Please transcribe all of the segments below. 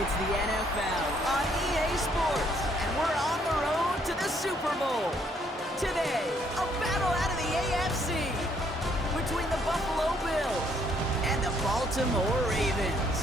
It's the NFL on EA Sports, and we're on the road to the Super Bowl. Today, a battle out of the AFC between the Buffalo Bills and the Baltimore Ravens.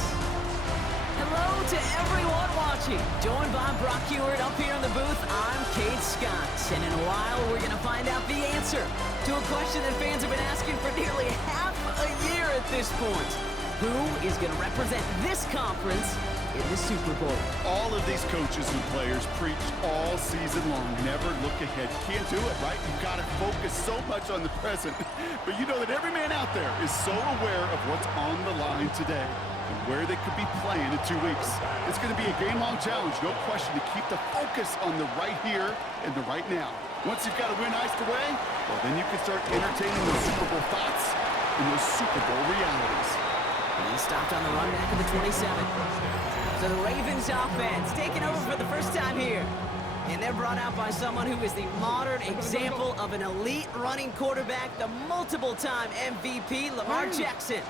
Hello to everyone watching. Joined by Brock Hewitt up here in the booth, I'm Kate Scott. And in a while, we're going to find out the answer to a question that fans have been asking for nearly half a year at this point. Who is going to represent this conference in the Super Bowl? All of these coaches and players preach all season long, never look ahead. You can't do it, right? You've got to focus so much on the present. But you know that every man out there is so aware of what's on the line today and where they could be playing in 2 weeks. It's going to be a game-long challenge, no question, to keep the focus on the right here and the right now. Once you've got a win iced away, well, then you can start entertaining those Super Bowl thoughts and those Super Bowl realities. And he stopped on the run back of the 27. So the Ravens offense taking over for the first time here. And they're brought out by someone who is the modern example of an elite running quarterback, the multiple-time MVP, Lamar Jackson.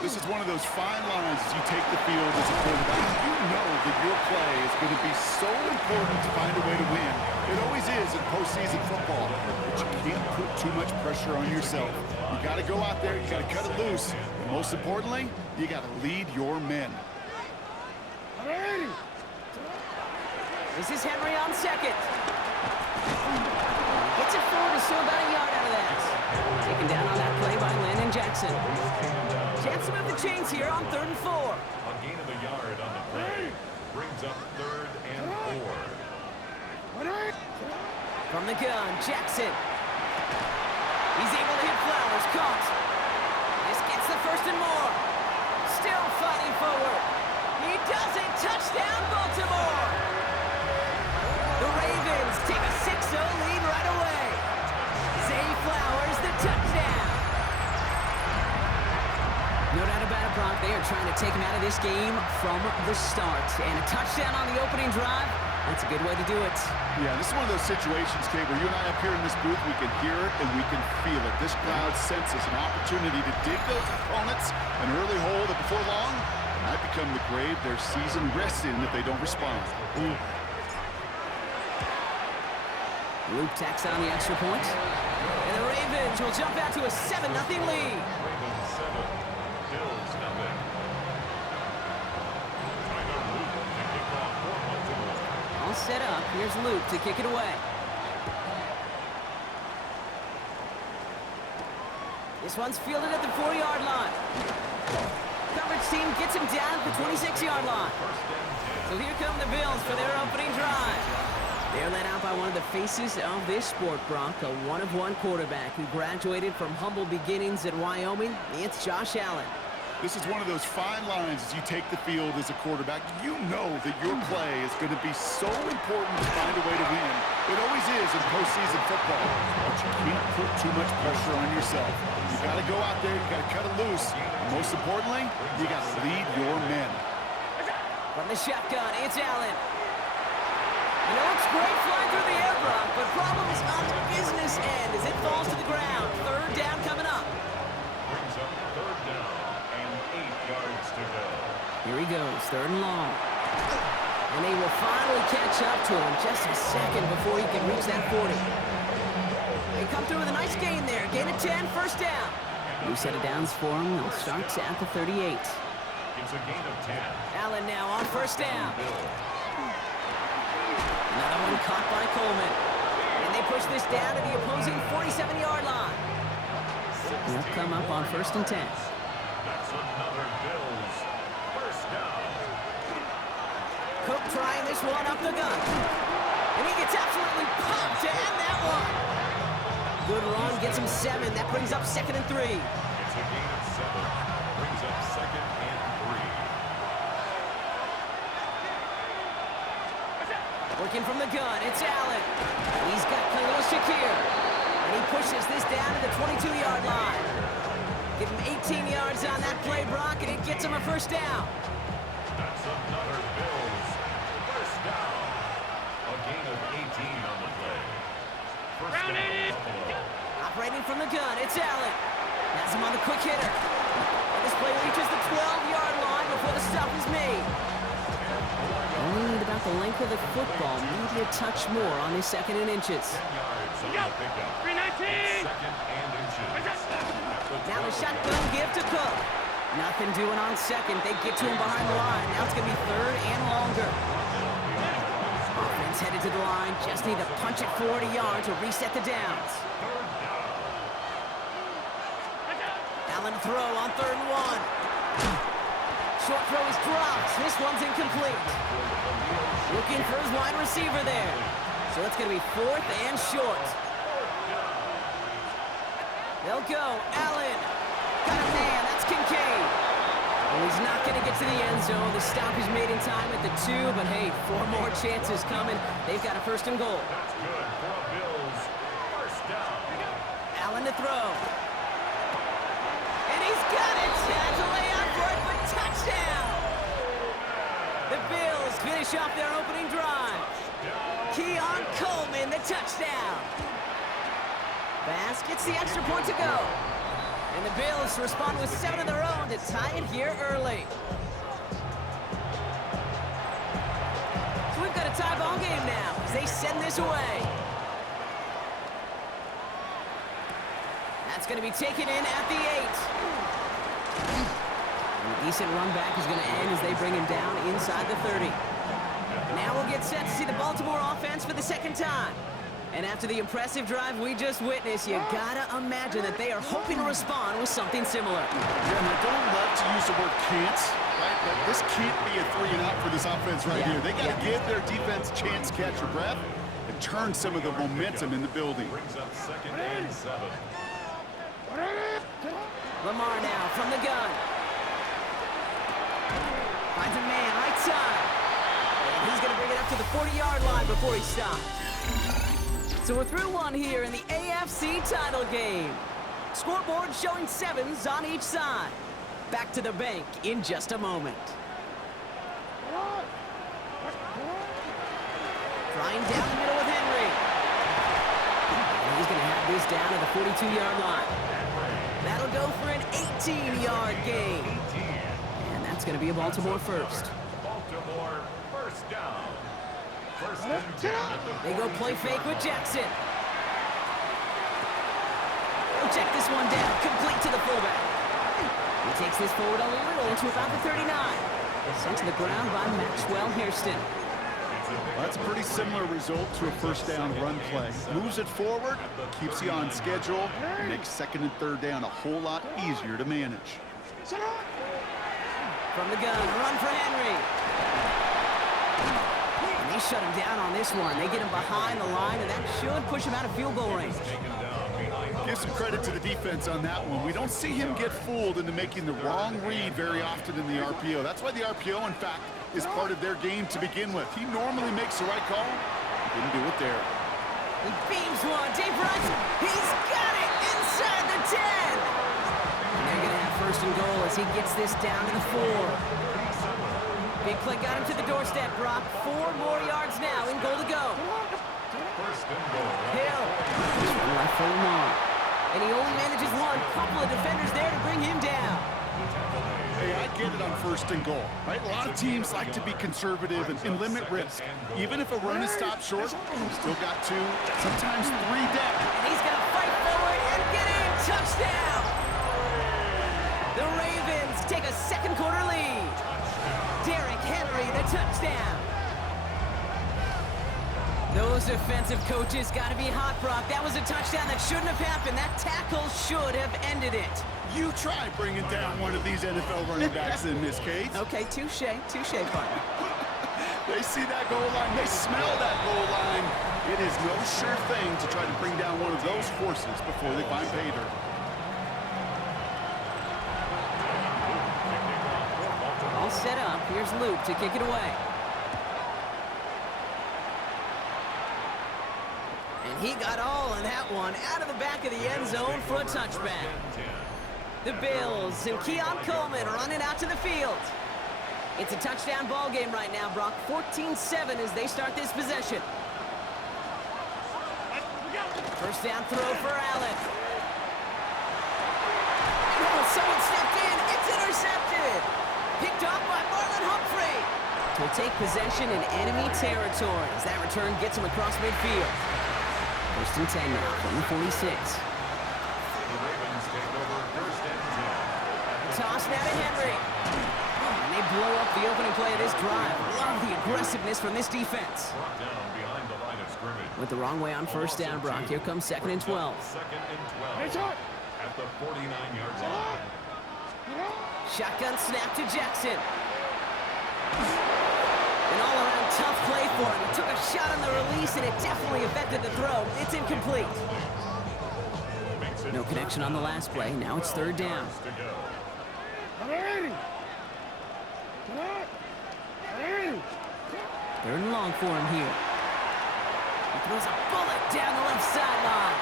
This is one of those fine lines as you take the field as a quarterback. You know that your play is going to be so important to find a way to win. It always is in postseason football. But you can't put too much pressure on yourself. You got to go out there, you got to cut it loose. And most importantly, you got to lead your men. This is Henry on second. Gets it forward to still about a yard out of that. Taken down on that play by Landon Jackson. Chance to move the chains here on 3rd and 4. A gain of a yard on the play brings up 3rd and 4. From the gun, Jackson. He's able to hit Flowers, caught. This gets the 1st and more. Still fighting forward. He does it. Touchdown, Baltimore. The Ravens take a 6-0 lead right away. Zay Flowers, the touchdown. No doubt about it, Brock. They are trying to take him out of this game from the start. And a touchdown on the opening drive, that's a good way to do it. Yeah, this is one of those situations, Kate, where you and I up here in this booth, we can hear it and we can feel it. This crowd senses an opportunity to dig those opponents an early hole that before long might become the grave their season rests in if they don't respond. Luke tacks on the extra point. And the Ravens will jump out to a 7-0 lead. Ravens 7, Bills nothing. Tyler Luke to kick off for Baltimore. All set up. Here's Luke to kick it away. This one's fielded at the 4-yard line. Coverage team gets him down at the 26-yard line. So here come the Bills for their opening drive. They're led out by one of the faces of this sport, Brock, a one-of-one quarterback who graduated from humble beginnings at Wyoming. It's Josh Allen. This is one of those fine lines as you take the field as a quarterback. You know that your play is going to be so important to find a way to win. It always is in postseason football, but you can't put too much pressure on yourself. You got to go out there, you got to cut it loose, and most importantly, you got to lead your men. From the shotgun, it's Allen. And it looks great flying through the air, Brock, but problems on the business end as it falls to the ground. 3rd down coming up. Brings up 3rd down and 8 yards to go. Here he goes, 3rd and long. And they will finally catch up to him just a second before he can reach that 40. They come through with a nice gain there. Gain of 10, 1st down. New set of downs for him. They'll start at the 38. It's a gain of 10. Allen now on 1st down. Another one caught by Coleman. And they push this down to the opposing 47-yard line. They'll come up on 1st and 10. That's another Bills 1st down. Cook trying this one up the gut. And he gets absolutely pumped to end that one. Good run, gets him 7. That brings up 2nd and 3. It's a gain of 7. Brings up 2nd and 3. Working from the gun, it's Allen. He's got Khalil Shakir. And he pushes this down to the 22-yard line. Give him 18 yards on that play, Brock, and it gets him a 1st down. That's another Bills 1st down. A gain of 18 on the play. 1st down, Buffalo. Operating from the gun, it's Allen. Has him on the quick hitter. And this play reaches the 12-yard line before the stop is made. Only need about the length of the football, maybe a touch more on his 2nd and inches. 10 yards on the pickup. 319. 2nd and inches. Now the shotgun give to Cook. Nothing doing on 2nd. They get to him behind the line. Now it's going to be 3rd and longer. Offense headed to the line. Just need to punch it 40 yards to reset the downs. Allen throw on 3rd and 1. Short throw is dropped. This one's incomplete. Looking for his wide receiver there. So it's going to be 4th and short. They'll go. Allen. Got a man. That's Kincaid. Well, he's not going to get to the end zone. The stop is made in time at the 2, but hey, 4 more chances coming. They've got a 1st and goal. That's good for a Bills. 1st down. Allen to throw. And he's got it. That's a layout for it, but touchdown. The Bills finish off their opening drive. Keon Coleman, the touchdown. Bass gets the extra point to go. And the Bills respond with 7 of their own to tie it here early. So we've got a tie ball game now as they send this away. That's going to be taken in at the 8. And a decent run back is going to end as they bring him down inside the 30. Now we'll get set to see the Baltimore offense for the 2nd time. And after the impressive drive we just witnessed, you gotta imagine that they are hoping to respond with something similar. Yeah, and I don't love to use the word can't, right? But this can't be a 3 and out for this offense right here. They gotta give their defense a chance to catch your breath and turn some of the momentum in the building. Brings up 2nd and 7. Lamar now from the gun. Finds a man right side. And he's gonna bring it up to the 40-yard line before he stops. So we're through 1 here in the AFC title game. Scoreboard showing 7s on each side. Back to the bank in just a moment. Trying down the middle with Henry. And he's going to have this down at the 42-yard line. That'll go for an 18-yard gain. And that's going to be a Baltimore 1st. Baltimore 1st down. 1st and 10. They go play fake with Jackson. He'll check this one down, complete to the fullback. He takes this forward a little to about the 39. Sent to the ground by Maxwell Hairston. Well, that's a pretty similar result to a 1st down run play. Moves it forward, keeps you on schedule, and makes 2nd and 3rd down a whole lot easier to manage. From the gun, run for Henry. They shut him down on this one. They get him behind the line, and that should push him out of field goal range. Give some credit to the defense on that one. We don't see him get fooled into making the wrong read very often in the RPO. That's why the RPO, in fact, is part of their game to begin with. He normally makes the right call. He didn't do it there. He beams one. Deep runs. He's got it inside the 10. And they're going to have 1st and goal as he gets this down to the 4. Big play got him to the doorstep, Brock. 4 more yards now in goal to go. 1st and goal. Hill. Just run right for Lamar. And he only manages one. Couple of defenders there to bring him down. Hey, I get it on 1st and goal, right? A lot of teams like to be conservative and limit risk. Even if a run is stopped short, we've still got 2, sometimes 3 down. And he's going to fight forward and get in. Touchdown. The Ravens take a 2nd quarter lead. Derrick Henry, the touchdown. Those defensive coaches got to be hot, Brock. That was a touchdown that shouldn't have happened. That tackle should have ended it. You try bringing down one of these NFL running backs in this case. Okay, touche, partner. They see that goal line. They smell that goal line. It is no sure thing to try to bring down one of those horses before they find pay dirt. All set up. Here's Luke to kick it away. And he got all of that one out of the back of the end zone for a touchback. The Bills and Keon Coleman running out to the field. It's a touchdown ball game right now, Brock. 14-7 as they start this possession. 1st down throw for Allen. Oh, someone stepped in. It's intercepted. Picked off by Marlon Humphrey. will take possession in enemy territory as that return gets him across midfield. First and 10 now from the 46. The Ravens take over first and 10. Toss now to Henry. And they blow up the opening play of this drive. Love the aggressiveness from this defense. Brought down behind the line of scrimmage. Went the wrong way on first down, Brock. Here comes second and 12. Second and 12. At the 49-yard line. Shotgun snap to Jackson. An all-around tough play for him. He took a shot on the release, and it definitely affected the throw. It's incomplete. No connection on the last play. Now it's third down. Third and long for him here. He throws a bullet down the left sideline.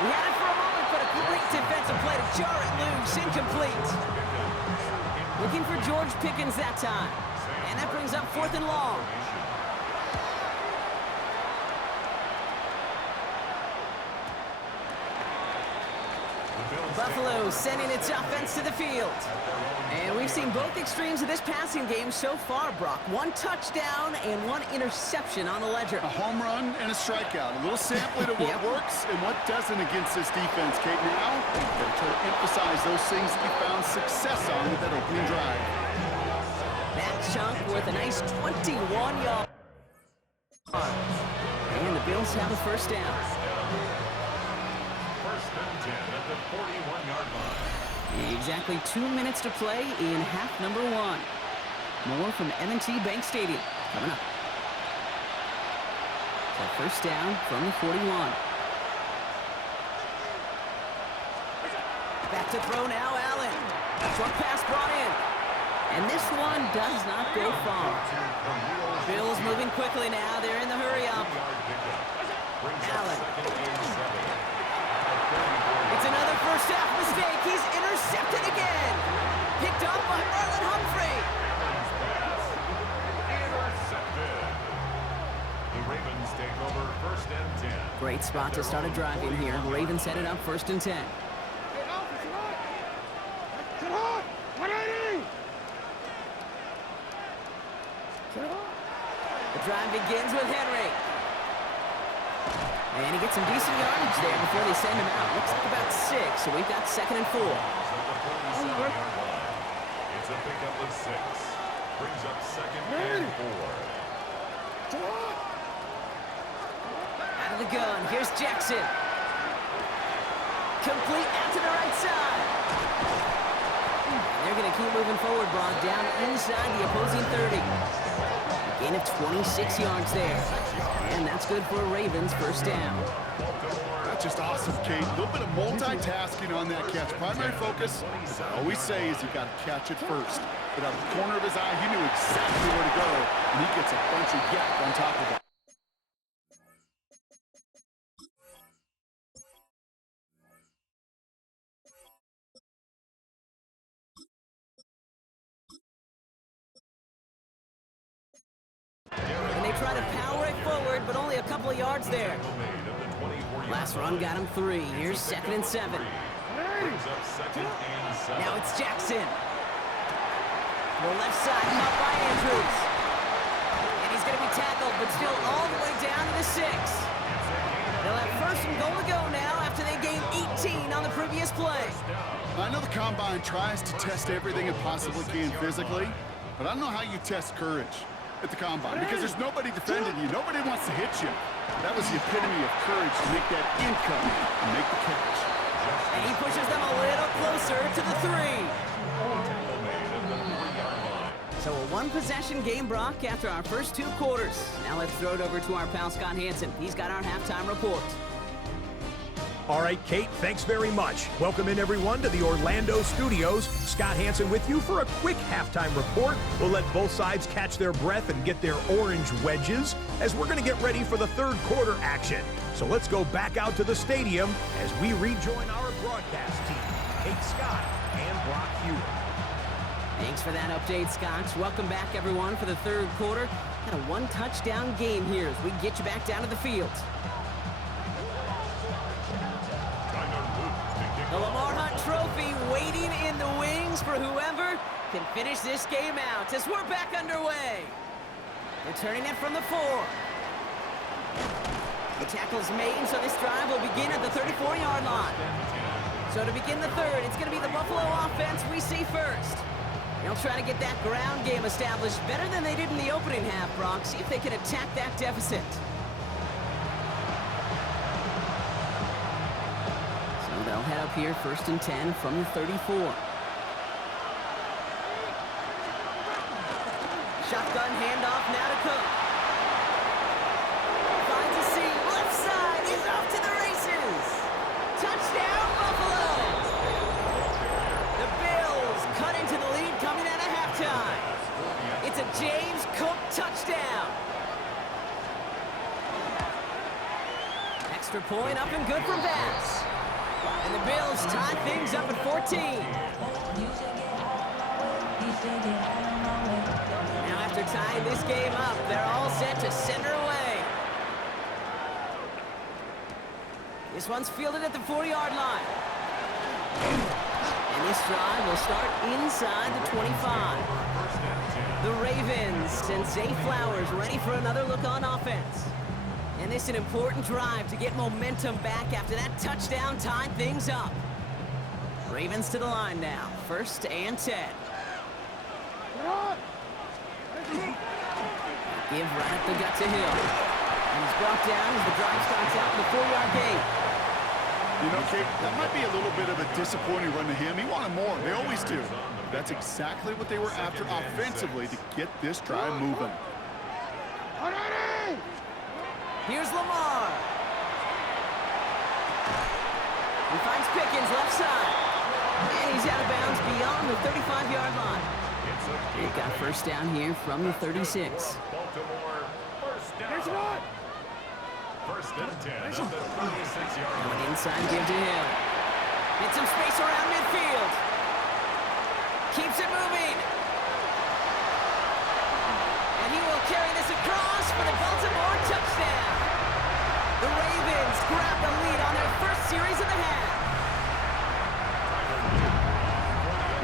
We had it for a moment, but a great defensive play to jar it loose. Incomplete. Looking for George Pickens that time. And that brings up fourth and long. Buffalo sending its offense to the field. And we've seen both extremes of this passing game so far, Brock. One touchdown and one interception on the ledger. A home run and a strikeout. A little sampling of what works and what doesn't against this defense, Kate. Now, they'll try to emphasize those things that we found success on with that opening drive. That chunk with a nice 21 yards. And the Bills have a first down. First and 10 at the 41-yard line. Exactly 2 minutes to play in half number one. More from M&T Bank Stadium coming up. So first down from the 41. Back to throw now, Allen. Short pass brought in. And this one does not go far. Bills moving quickly now. They're in the hurry up. Allen. It's another first half mistake. He's intercepted again. Picked up by Marlon Humphrey. Intercepted. The Ravens take over first and 10. Great spot to start a drive in here. Ravens headed up first and 10. The drive begins with Henry. And he gets some decent yardage there before they send him out. Looks like about 6, so we've got second and 4. At the 47-yard line. It's a pickup of 6. Brings up second and 4. Out of the gun. Here's Jackson. Complete out to the right side. They're going to keep moving forward, Brock, down inside the opposing 30. A gain of 26 yards there. And that's good for Ravens first down. That's just awesome, Kate. A little bit of multitasking on that catch. Primary focus, as I always say, is you got to catch it first. But out of the corner of his eye, he knew exactly where to go, and he gets a bunch of yak on top of it. And they try to power it forward, but only a couple of yards there. Last run got him 3. Here's second and 7. Now it's Jackson. The left side caught by Andrews. And he's going to be tackled, but still all the way down to the 6. They'll have first and goal to go now after they gained 18 on the previous play. I know the Combine tries to test everything it possibly can physically, but I don't know how you test courage at the Combine, because there's nobody defending you. Nobody wants to hit you. That was the epitome of courage to make that income and make the catch. And he pushes them a little closer to the 3. So a one-possession game, Brock, after our first 2 quarters. Now let's throw it over to our pal Scott Hansen. He's got our halftime report. All right, Kate, thanks very much. Welcome in, everyone, to the Orlando studios. Scott Hansen with you for a quick halftime report. We'll let both sides catch their breath and get their orange wedges as we're going to get ready for the third quarter action. So let's go back out to the stadium as we rejoin our broadcast team, Kate Scott and Brock Hewitt. Thanks for that update, Scott. Welcome back, everyone, for the third quarter. Got a one-touchdown game here as we get you back down to the field. The Lamar Hunt Trophy waiting in the wings for whoever can finish this game out as we're back underway. Returning it from the 4. The tackle's made, so this drive will begin at the 34-yard line. So to begin the third, it's going to be the Buffalo offense we see first. They'll try to get that ground game established better than they did in the opening half, Brock. See if they can attack that deficit. So they'll head up here, 1st and 10 from the 34. Shotgun handoff now to Cook. Finds a seam, left side, he's off to the races. Touchdown, Buffalo! The Bills cut into the lead coming out of halftime. It's a James Cook touchdown. Extra point up and good for Bass. And the Bills tie things up at 14. Now after tying this game up, they're all set to center away. This one's fielded at the 40-yard line. And this drive will start inside the 25. The Ravens send Zay Flowers ready for another look on offense. And this is an important drive to get momentum back after that touchdown tied things up. Ravens to the line now, 1st and 10. Give right up the gut to Hill. And he's brought down as the drive starts out with a 4-yard gain. You know, Kate, that might be a little bit of a disappointing run to him. He wanted more. They always do. That's exactly what they were after offensively to get this drive moving. Here's Lamar. He finds Pickens left side. And he's out of bounds beyond the 35-yard line. They've got 1st down here from the 36. Baltimore, 1st down. 1st and 10 at the 36-yard line. Going inside, give to him. Get some space around midfield. Keeps it moving. And he will carry this across for the Baltimore touchdown. The Ravens grab the lead on their first series of the half.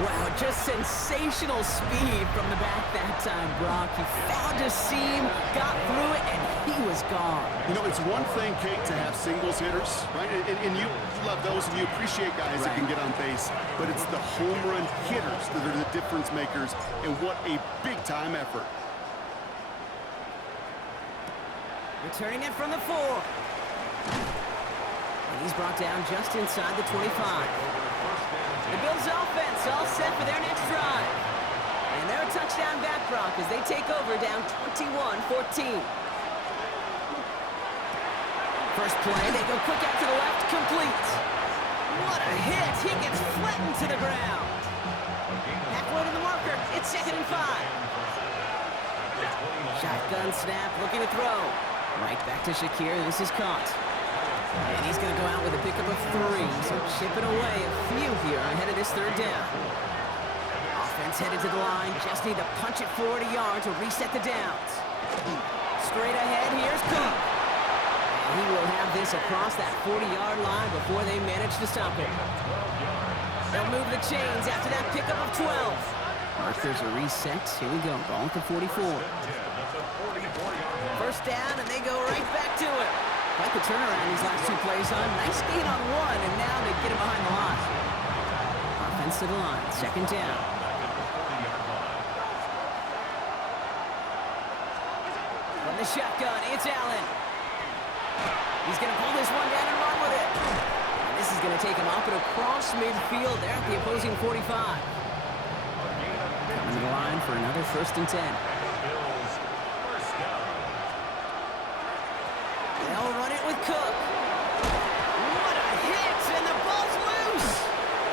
Wow, just sensational speed from the back that time, Brock. He found a seam, got through it, and he was gone. You know, it's one thing, Kate, to have singles hitters, right? And you love those, and you appreciate guys that can get on base. But it's the home run hitters that are the difference makers, and what a big-time effort. Returning it from the 4. And he's brought down just inside the 25. The Bills offense all set for their next drive. And they're a touchdown back, Brock, as they take over down 21-14. First play, they go quick out to the left, complete. What a hit! He gets flattened to the ground. Halfway to the marker, it's 2nd and 5. Shotgun snap, looking to throw. Right back to Shakir, this is caught. And he's going to go out with a pickup of 3, so chipping away a few here ahead of this 3rd down. Offense headed to the line, just need to punch it 40 yards to reset the downs. Straight ahead, here's Cook. And he will have this across that 40-yard line before they manage to stop him. They'll move the chains after that pickup of 12. Markers are reset. Here we go, ball at the 44. 1st down, and they go right back to it. Quite the turnaround these last 2 plays, huh? Nice gain on 1, and now they get him behind the line. Offense to the line, 2nd down. From the shotgun, it's Allen. He's going to pull this one down and run with it. And this is going to take him up and across midfield there at the opposing 45. Coming to the line for another 1st and 10. They'll run it with Cook. What a hit, and the ball's loose.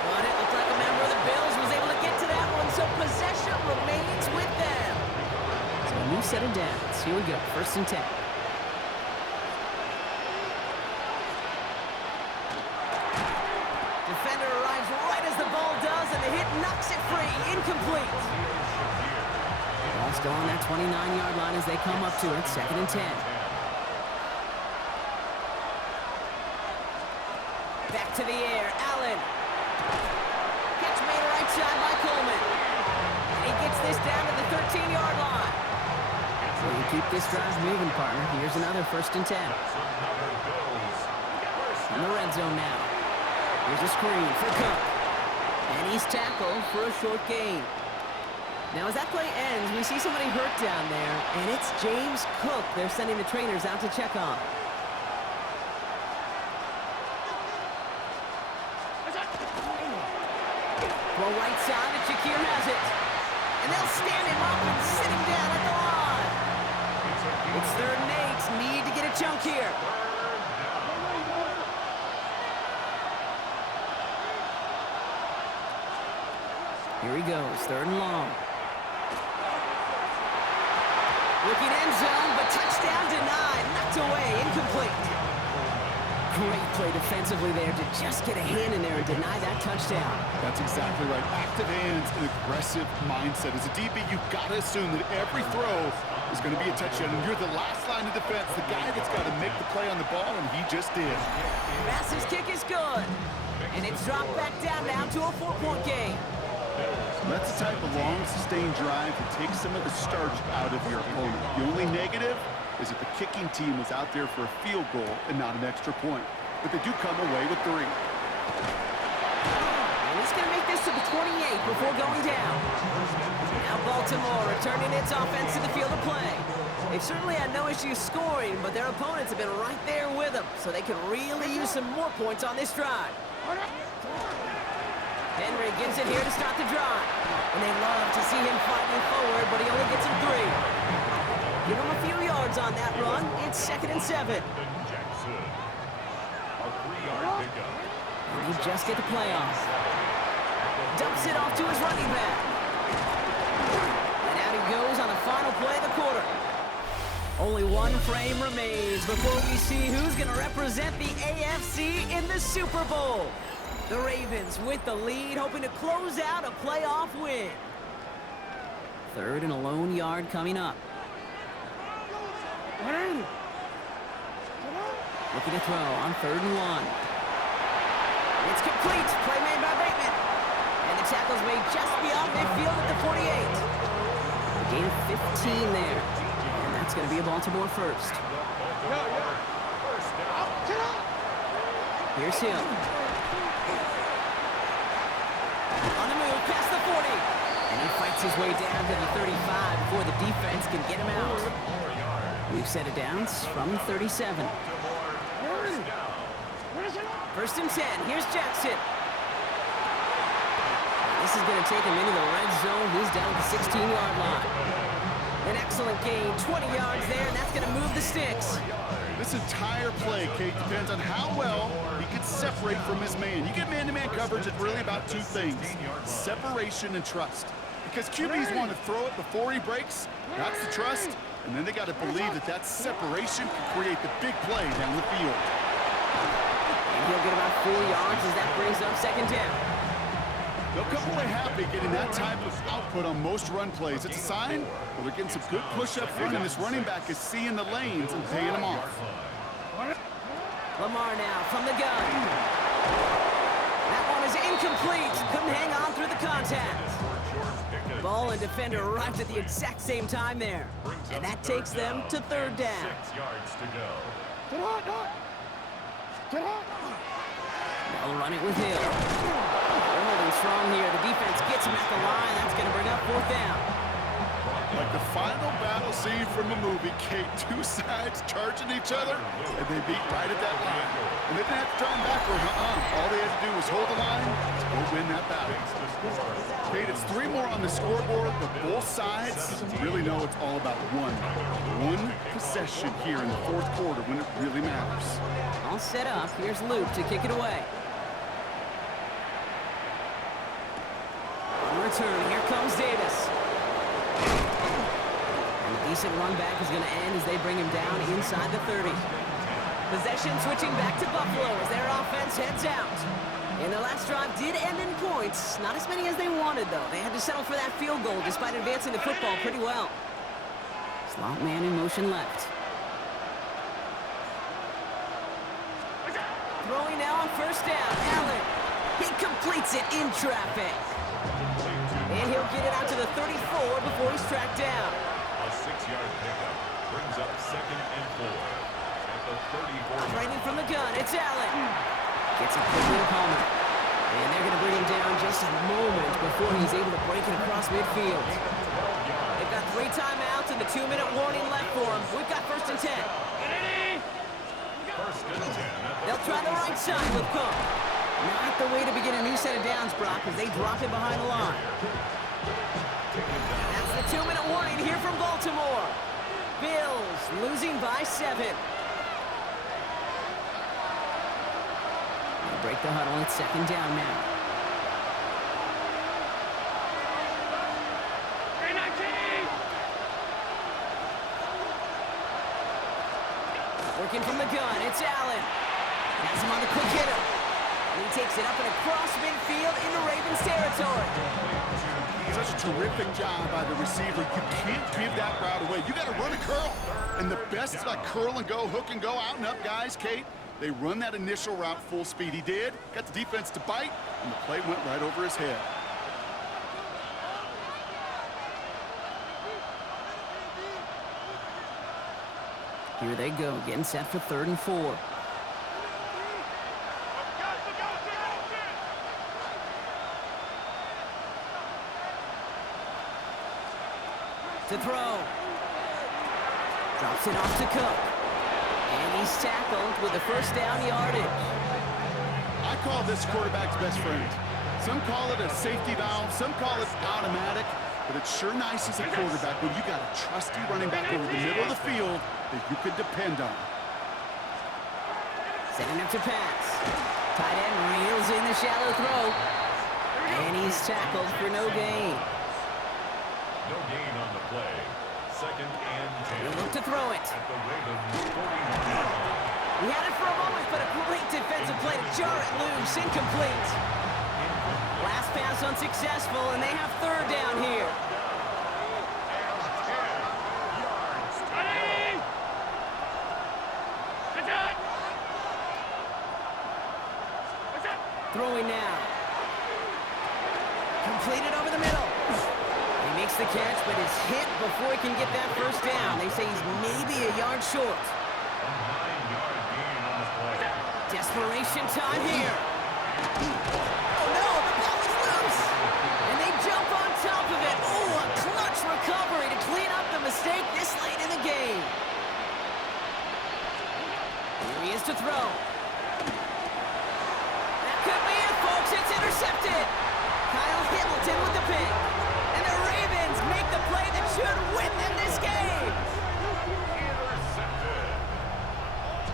But it looked like a member of the Bills was able to get to that one, so possession remains with them. So a new set of downs. Here we go, 1st and 10. Defender arrives right as the ball does, and the hit knocks it free. Incomplete. Ball still on that 29-yard line as they come up to it, 2nd and 10. Back to the air, Allen. Catch made right side by Coleman. And he gets this down to the 13-yard line. So you keep this drive moving, partner. Here's another 1st and 10. In the red zone now. Here's a screen for Cook. And he's tackled for a short gain. Now, as that play ends, we see somebody hurt down there, and it's James Cook they're sending the trainers out to check on. Well, right side, and Shakir has it. And they'll stand him up and sit him down at the line. It's 3rd and 8. Need to get a chunk here. Here he goes, 3rd and long. Looking end zone, but touchdown denied. Knocked away, incomplete. Great play defensively there to just get a hand in there and deny that touchdown. That's exactly right. Active hands and aggressive mindset. As a DB, you've got to assume that every throw is going to be a touchdown. And you're the last line of defense, the guy that's got to make the play on the ball, and he just did. Bass's kick is good. And it's dropped back down now to a 4-point game. That's the type of long, sustained drive that takes some of the starch out of your opponent. The only negative is that the kicking team was out there for a field goal and not an extra point. But they do come away with 3. And he's going to make this to the 28 before going down. Now Baltimore returning its offense to the field of play. They've certainly had no issues scoring, but their opponents have been right there with them, so they can really use some more points on this drive. Henry gets it here to start the drive. And they love to see him fighting forward, but he only gets him 3. Give him a few yards on that run. It's 2nd and 7. And he just get the play off. Dumps it off to his running back. And out he goes on the final play of the quarter. Only one frame remains before we see who's going to represent the AFC in the Super Bowl. The Ravens with the lead, hoping to close out a playoff win. 3rd and a lone yard coming up. Looking to throw on 3rd and 1. It's complete. Play made by Bateman. And the tackle's made just beyond midfield at the 48. A gain of 15 there. And that's going to be a Baltimore 1st. Here's Hill. On the move, past the 40. And he fights his way down to the 35 before the defense can get him out. We've set it down from 37. 1st and 10. Here's Jackson. This is going to take him into the red zone. He's down at the 16-yard line. An excellent gain, 20 yards there, and that's going to move the sticks. This entire play, Kate, depends on how well he can separate from his man. You get man-to-man coverage, it's really about 2 things, separation and trust. Because QBs want to throw it before he breaks, that's the trust, and then they got to believe that that separation can create the big play down the field. And he'll get about 4 yards as that brings up 2nd down. They'll come away happy getting that type of output on most run plays. It's a sign that they're getting some good push up front, and this running back is seeing the lanes and paying them off. Lamar now from the gun. That one is incomplete. Couldn't hang on through the contact. Ball and defender arrived at the exact same time there. And that takes them to 3rd down. 6 yards to go. They'll run it with Hill. They're holding strong here. The defense gets him at the line. That's going to bring up 4th down. Like the final battle scene from a movie, Kate, 2 sides charging each other, and they beat right at that line. And they didn't have to turn backward, All they had to do was hold the line to go win that battle. Kate, it's 3 more on the scoreboard, but both sides really know it's all about one possession here in the 4th quarter when it really matters. All set up. Here's Luke to kick it away. On return, here comes Davis. And a decent run back is going to end as they bring him down inside the 30. Possession switching back to Buffalo as their offense heads out. And the last drive did end in points. Not as many as they wanted, though. They had to settle for that field goal despite advancing the football pretty well. Slot man in motion left. Throwing now on 1st down. Allen. He completes it in traffic. And he'll get it out to the 34 before he's tracked down. A 6-yard pickup brings up 2nd and 4 at the 34. Operating from the gun, it's Allen. Gets it quickly to Palmer. And they're going to bring him down just a moment before he's able to break it across midfield. They've got 3 timeouts and the 2-minute warning left for him. We've got 1st and 10. First and 10 at They'll try the right side with Cook. Not the way to begin a new set of downs, Brock, as they drop him behind the line. That's the 2-minute warning here from Baltimore. Bills losing by 7. They'll break the huddle. It's 2nd down now. Working from the gun, it's Allen. Has him on the quick hitter. And he takes it up and across midfield into Ravens territory. Such a terrific job by the receiver. You can't give that route away. You got to run a curl. And the best is like curl and go, hook and go, out and up, guys. Kate, they run that initial route full speed. He did. Got the defense to bite, and the play went right over his head. Here they go, getting set for 3rd and 4. To throw. Drops it off to Cook. And he's tackled with the 1st down yardage. I call this quarterback's best friend. Some call it a safety valve, some call it automatic, but it's sure nice as a quarterback when you got a trusty running back over the middle of the field that you can depend on. Setting up to pass. Tight end reels in the shallow throw. And he's tackled for no gain. No gain on the play. 2nd and 10. He'll look to throw it. At the Ravens 49. He had it for a moment, but a great defensive play to jar it loose. Incomplete. Last pass unsuccessful, and they have 3rd down here. Throwing now. Completed over the middle. He makes the catch, but is hit before he can get that 1st down. They say he's maybe a yard short. A 9-yard gain on the play. Desperation time here. Oh no, the ball is loose. And they jump on top of it. Oh, a clutch recovery to clean up the mistake this late in the game. Here he is to throw. That could be it, folks. It's intercepted. Kyle Hamilton with the pick. And the Ravens make the play that should win them this game. Intercepted.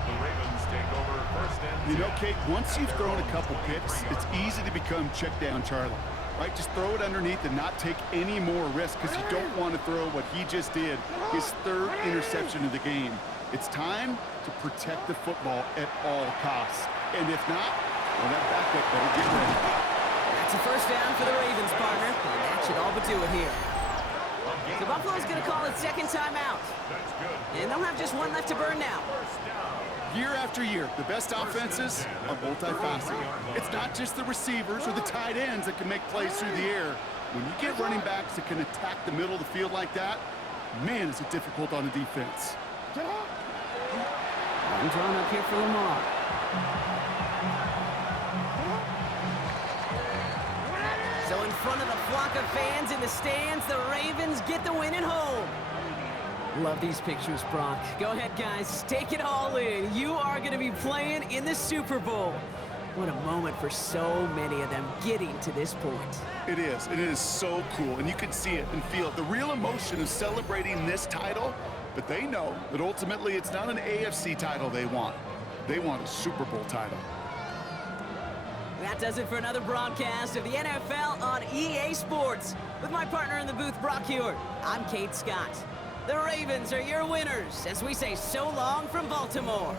The Ravens take over 1st and 10. You know, Kate, once you've thrown a couple picks, it's easy to become check down Charlie, right? Just throw it underneath and not take any more risk because you don't want to throw what he just did, his 3rd interception of the game. It's time to protect the football at all costs. And if not, well, that backup better get ready. That's a 1st down for the Ravens, partner. And that should all but do it here. So Buffalo's going to call it 2nd timeout. That's good. And they'll have just 1 left to burn now. Year after year, the best offenses are multifaceted. It's not just the receivers or the tight ends that can make plays through the air. When you get running backs that can attack the middle of the field like that, man, is it difficult on the defense. I'm drawn up here for Lamar. So in front of the flock of fans in the stands, the Ravens get the win at home. Love these pictures, Brock. Go ahead, guys. Take it all in. You are going to be playing in the Super Bowl. What a moment for so many of them getting to this point. It is, and it is so cool, and you can see it and feel it. The real emotion is celebrating this title, but they know that ultimately it's not an AFC title they want. They want a Super Bowl title. That does it for another broadcast of the NFL on EA Sports. With my partner in the booth, Brock Hewitt, I'm Kate Scott. The Ravens are your winners as we say so long from Baltimore.